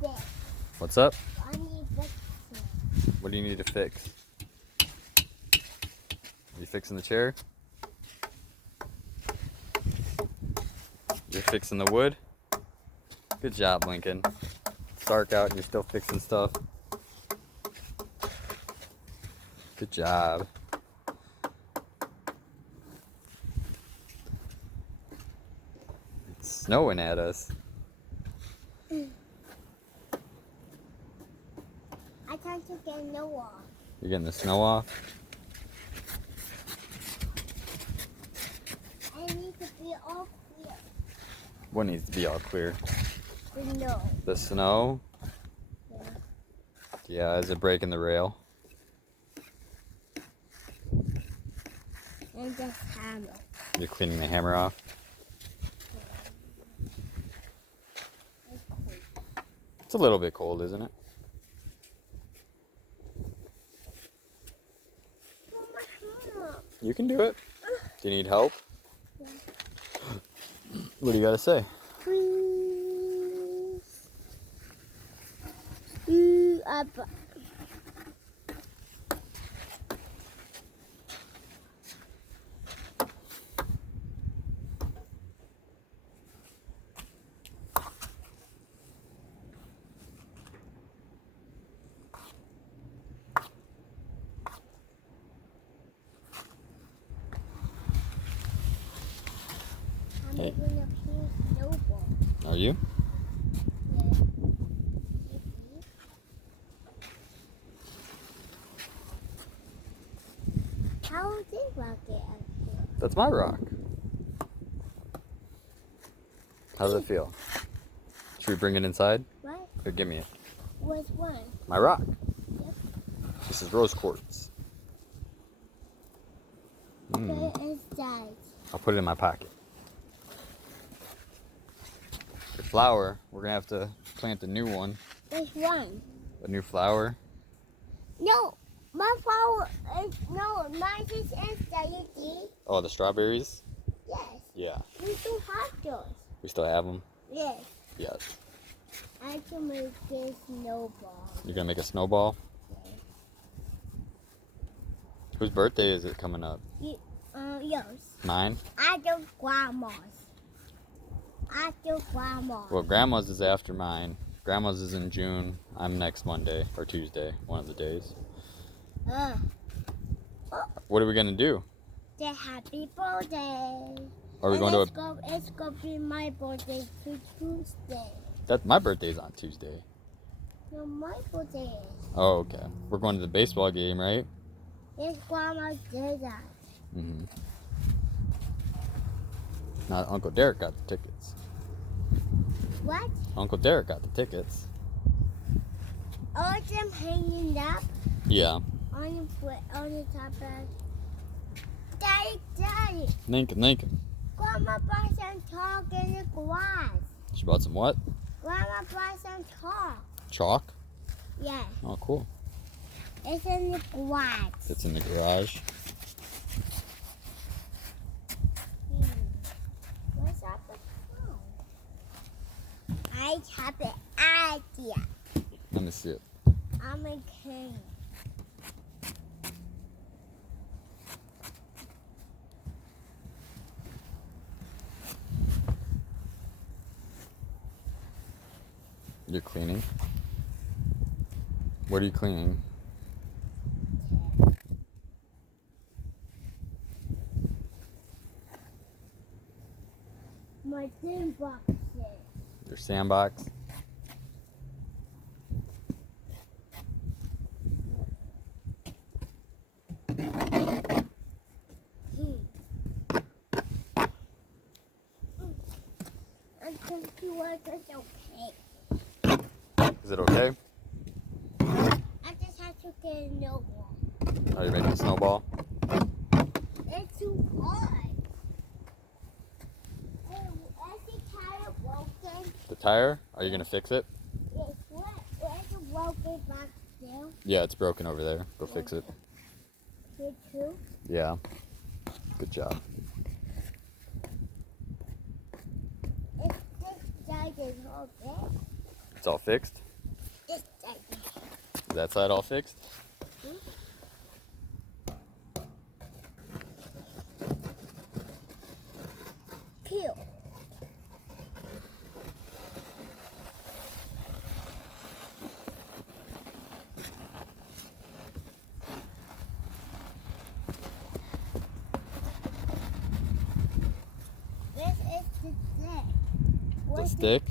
fix. What's up? I need fix. What do you need to fix? You fixing the chair? You're fixing the wood? Good job, Lincoln. It's dark out and you're still fixing stuff. Good job. It's snowing at us. I tried to get no off. You're getting the snow off? I need to be all clear. What needs to be all clear? No. The snow? Yeah. Yeah, is it breaking the rail? And just hammer. You're cleaning the hammer off? It's cool. It's a little bit cold, isn't it? Oh, my hammer. You can do it. Do you need help? Yeah. What do you gotta say? Please. Up. I'm Hey. making a pink snowball. Are you? Yeah. How did rocket out there? That's my rock. How does it feel? Should we bring it inside? What? Here, give me it. Was one? My rock. Yep. This is rose quartz. Where is that? I'll put it in my pocket. Your flower, we're gonna have to plant a new one. There's one. A new flower. No, my flower is no. Mine is inside. You see? Oh, the strawberries? Yes. Yeah. We still have those. We still have them? Yes. Yes. I can make a snowball. You're gonna make a snowball? Yes. Whose birthday is it coming up? Yours. Mine? I do grandma's. I do grandma's. Well, Grandma's is after mine. Grandma's is in June. I'm next Monday or Tuesday, one of the days. What are we gonna do? The happy birthday. Are we And going to it's gonna be my birthday to Tuesday. my birthday's on Tuesday. No, my birthday is. Oh, okay. We're going to the baseball game, right? It's grandma did that. Mm-hmm. Now, Uncle Derek got the tickets. What? Uncle Derek got the tickets. Oh, it's them hanging up Yeah. on the top of. Daddy. Lincoln. Grandma bought some chalk in the grass. She bought some what? Grandma bought some chalk. Chalk? Yes, Oh, cool. it's in the grass. It's in the garage. What's up with phone? I have an idea. Let me see it. I'm a king. You're cleaning? What are you cleaning? My tin boxes. Your sandbox? And computer is okay. Is it okay? I just have to get a new one. Are you making a snowball? It's too hard. Hey, is the tire broken? The tire? Are you gonna fix it? Yes, where's the broken back there? Yeah, it's broken over there. Go fix it. Here too? Yeah. Good job. It's this side is okay. It's all fixed? this side. Is that side all fixed? Peel. This is the stick. The stick?